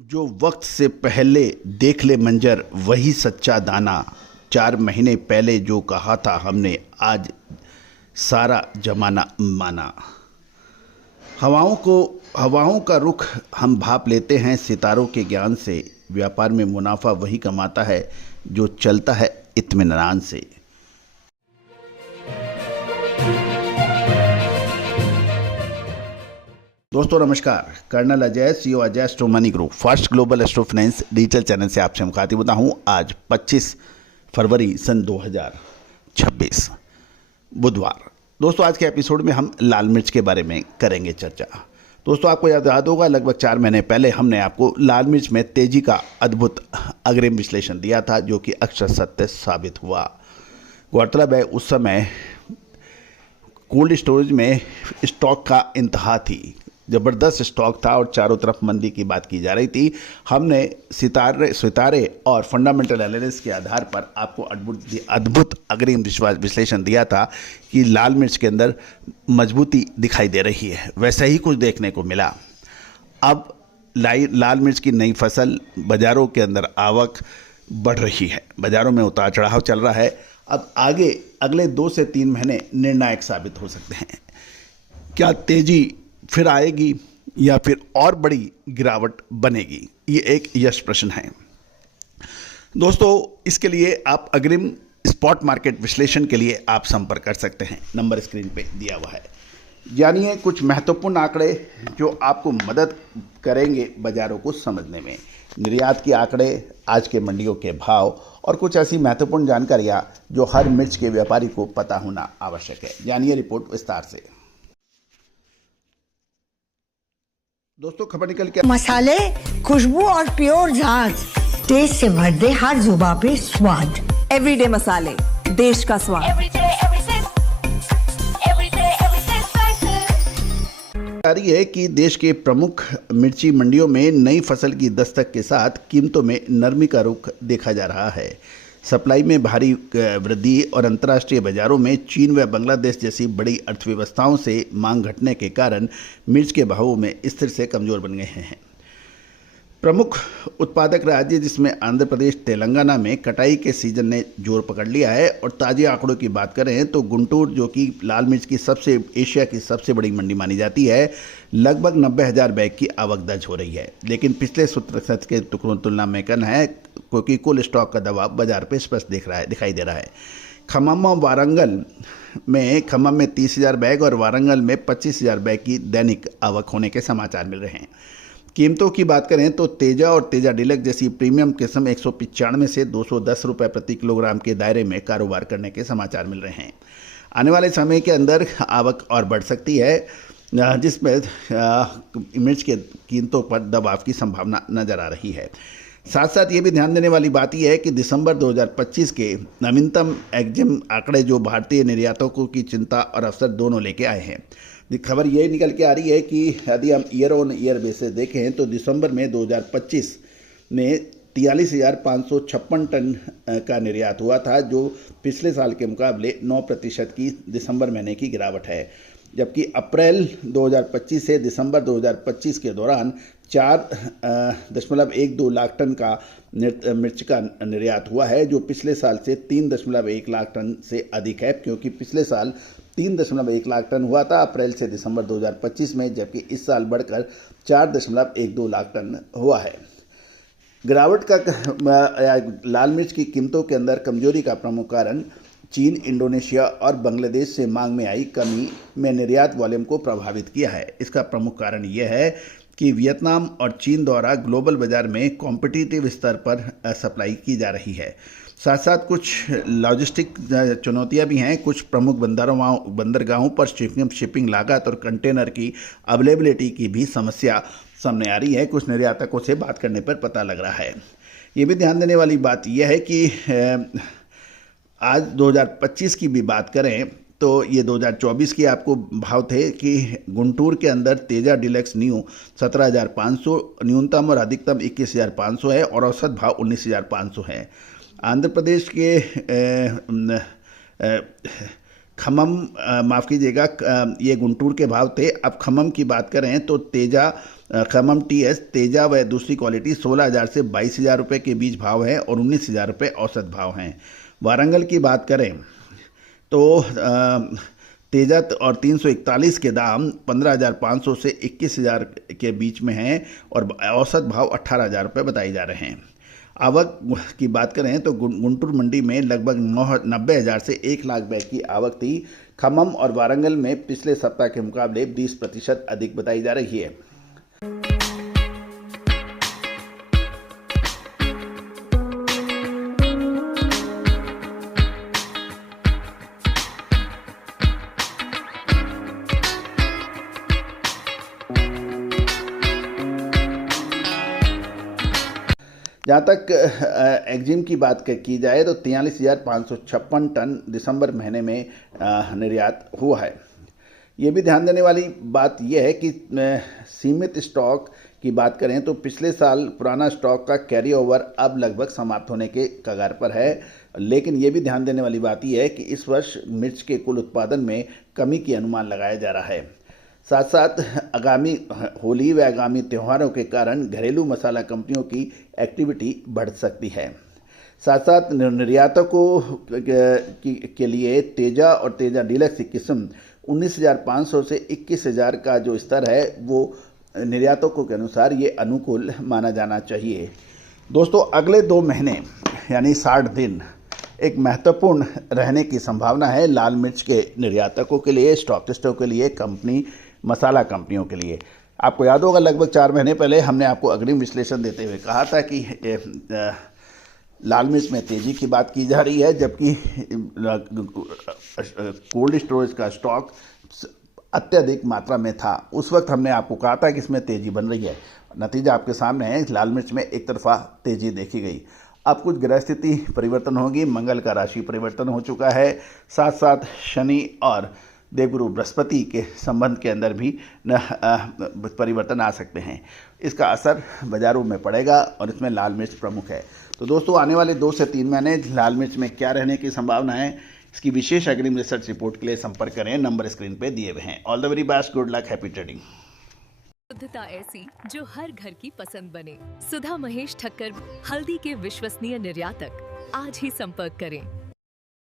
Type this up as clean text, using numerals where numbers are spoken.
जो वक्त से पहले देख ले मंजर वही सच्चा दाना। 4 महीने पहले जो कहा था हमने आज सारा जमाना माना। हवाओं का रुख हम भाप लेते हैं सितारों के ज्ञान से। व्यापार में मुनाफा वही कमाता है जो चलता है इत्मीनान से। दोस्तों नमस्कार, colonel Ajay CEO Ajay astro money group first global astro finance digital channel से आपसे मुखातिब होता हूँ। आज 25 फरवरी सन 2026 बुधवार। दोस्तों आज के एपिसोड में हम लाल मिर्च के बारे में करेंगे चर्चा। दोस्तों आपको याद होगा लगभग 4 महीने पहले हमने आपको लाल मिर्च में तेजी का अद्भुत अग्रिम विश्लेषण दिया था जो कि अक्षर सत्य साबित हुआ। गौरतलब है उस समय कोल्ड स्टोरेज में स्टॉक का इंतहा थी, ज़बरदस्त स्टॉक था और चारों तरफ मंदी की बात की जा रही थी। हमने सितारे और फंडामेंटल एनालिसिस के आधार पर आपको अद्भुत अग्रिम विश्लेषण दिया था कि लाल मिर्च के अंदर मजबूती दिखाई दे रही है। वैसा ही कुछ देखने को मिला। अब लाल मिर्च की नई फसल बाज़ारों के अंदर आवक बढ़ रही है, बाज़ारों में उतार चढ़ाव चल रहा है। अब आगे अगले 2 से 3 महीने निर्णायक साबित हो सकते हैं। क्या तेजी फिर आएगी या फिर और बड़ी गिरावट बनेगी, ये एक यश प्रश्न है। दोस्तों इसके लिए आप अग्रिम स्पॉट मार्केट विश्लेषण के लिए आप संपर्क कर सकते हैं, नंबर स्क्रीन पे दिया हुआ है। जानिए कुछ महत्वपूर्ण आंकड़े जो आपको मदद करेंगे बाजारों को समझने में। निर्यात के आंकड़े, आज के मंडियों के भाव और कुछ ऐसी महत्वपूर्ण जानकारियां जो हर मिर्च के व्यापारी को पता होना आवश्यक है। जानिए रिपोर्ट विस्तार से। दोस्तों खबर निकल के मसाले, खुशबू और प्योर झाग, टेस्ट से भर दे हर जुबान पे स्वाद। एवरीडे मसाले, देश का स्वाद। जानकारी है कि देश के प्रमुख मिर्ची मंडियों में नई फसल की दस्तक के साथ कीमतों में नरमी का रुख देखा जा रहा है। सप्लाई में भारी वृद्धि और अंतर्राष्ट्रीय बाजारों में चीन व बांग्लादेश जैसी बड़ी अर्थव्यवस्थाओं से मांग घटने के कारण मिर्च के भावों में स्थिर से कमज़ोर बन गए हैं। प्रमुख उत्पादक राज्य जिसमें आंध्र प्रदेश, तेलंगाना में कटाई के सीजन ने जोर पकड़ लिया है। और ताज़े आंकड़ों की बात करें तो गुंटूर जो कि लाल मिर्च की एशिया की सबसे बड़ी मंडी मानी जाती है, लगभग 90,000 बैग की आवक दर्ज हो रही है। लेकिन पिछले सूत्र के तुलना में कम है क्योंकि कुल स्टॉक का दबाव बाजार पर स्पष्ट दिखाई दे रहा है। खम्मम में 30,000 बैग और वारंगल में 25,000 बैग की दैनिक आवक होने के समाचार मिल रहे हैं। कीमतों की बात करें तो तेजा और तेजा डिलक्स जैसी प्रीमियम किस्म 195 से 210 रुपये प्रति किलोग्राम के दायरे में कारोबार करने के समाचार मिल रहे हैं। आने वाले समय के अंदर आवक और बढ़ सकती है जिसमें मिर्च के कीमतों पर दबाव की संभावना नजर आ रही है। साथ साथ ये भी ध्यान देने वाली बात यह है कि दिसंबर 2025 के नवीनतम एग्जिम आंकड़े जो भारतीय निर्यातकों की चिंता और अवसर दोनों लेके आए हैं। खबर ये निकल के आ रही है कि यदि हम ईयर ऑन ईयर बेसिस देखें तो दिसंबर में 2025 में 43,556 टन का निर्यात हुआ था, जो पिछले साल के मुकाबले 9% की दिसंबर महीने की गिरावट है। जबकि अप्रैल 2025 से दिसंबर 2025 के दौरान 4.12 लाख टन का मिर्च का निर्यात हुआ है, जो पिछले साल से 3.1 लाख टन से अधिक है, क्योंकि पिछले साल 3.1 लाख टन हुआ था अप्रैल से दिसंबर 2025 में, जबकि इस साल बढ़कर 4.12 लाख टन हुआ है। गिरावट का लाल मिर्च की कीमतों के अंदर कमजोरी का प्रमुख कारण चीन, इंडोनेशिया और बांग्लादेश से मांग में आई कमी में निर्यात वॉल्यूम को प्रभावित किया है। इसका प्रमुख कारण यह है कि वियतनाम और चीन द्वारा ग्लोबल बाजार में कॉम्पिटिटिव स्तर पर सप्लाई की जा रही है। साथ साथ कुछ लॉजिस्टिक चुनौतियां भी हैं। कुछ प्रमुख बंदरगाहों पर शिपिंग लागत और कंटेनर की अवेलेबिलिटी की भी समस्या सामने आ रही है। कुछ निर्यातकों से बात करने पर पता लग रहा है। ये भी ध्यान देने वाली बात यह है कि आज 2025 की भी बात करें तो ये 2024 के आपको भाव थे कि गुंटूर के अंदर तेजा डिलक्स न्यू 17,500, न्यूनतम और अधिकतम 21,500 है और औसत भाव 19,500 है। आंध्र प्रदेश के खम्मम माफ़ कीजिएगा, ये गुंटूर के भाव थे। अब खम्मम की बात करें तो तेजा खम्मम टीएस तेजा व दूसरी क्वालिटी 16,000 से 22,000 रुपये के बीच भाव है और 19,000 रुपये औसत भाव हैं। वारंगल की बात करें तो तेजत और 341 के दाम 15,500 से 21,000 के बीच में हैं और औसत भाव 18,000 रुपये बताए जा रहे हैं। आवक की बात करें तो गुंटूर मंडी में लगभग 90,000 से 1 लाख बैग की आवक थी। खम्मम और वारंगल में पिछले सप्ताह के मुकाबले 20% अधिक बताई जा रही है। जहाँ तक एग्जिम की बात की जाए तो 43,556 टन दिसंबर महीने में निर्यात हुआ है। ये भी ध्यान देने वाली बात यह है कि सीमित स्टॉक की बात करें तो पिछले साल पुराना स्टॉक का कैरी ओवर अब लगभग समाप्त होने के कगार पर है। लेकिन ये भी ध्यान देने वाली बात यह है कि इस वर्ष मिर्च के कुल उत्पादन में कमी की अनुमान लगाया जा रहा है। साथ साथ आगामी होली व आगामी त्योहारों के कारण घरेलू मसाला कंपनियों की एक्टिविटी बढ़ सकती है। साथ साथ निर्यातकों के लिए तेजा और तेजा डीलक्स की किस्म 19,500 से 21,000 का जो स्तर है वो निर्यातकों के अनुसार ये अनुकूल माना जाना चाहिए। दोस्तों, अगले 2 महीने यानी 60 दिन एक महत्वपूर्ण रहने की संभावना है लाल मिर्च के निर्यातकों के लिए, स्टॉकिस्टों के लिए, मसाला कंपनियों के लिए। आपको याद होगा लगभग 4 महीने पहले हमने आपको अग्रिम विश्लेषण देते हुए कहा था कि लाल मिर्च में तेजी की बात की जा रही है, जबकि कोल्ड स्टोरेज का स्टॉक अत्यधिक मात्रा में था। उस वक्त हमने आपको कहा था कि इसमें तेजी बन रही है। नतीजा आपके सामने है, लाल मिर्च में एक तरफा तेजी देखी गई। अब कुछ ग्रह स्थिति परिवर्तन होगी। मंगल का राशि परिवर्तन हो चुका है, साथ साथ शनि और देवगुरु बृहस्पति के संबंध के अंदर भी परिवर्तन आ सकते हैं। इसका असर बाजारों में पड़ेगा और इसमें लाल मिर्च प्रमुख है। तो दोस्तों, आने वाले 2 से 3 महीने लाल मिर्च में क्या रहने की संभावना है, इसकी विशेष अग्रिम रिसर्च रिपोर्ट के लिए संपर्क करें। नंबर स्क्रीन पे दिए हुए हैं। All the very best, good luck, happy trading. शुद्धता ऐसी जो हर घर की पसंद बने। सुधा महेश ठक्कर, हल्दी के विश्वसनीय निर्यातक। आज ही संपर्क करें।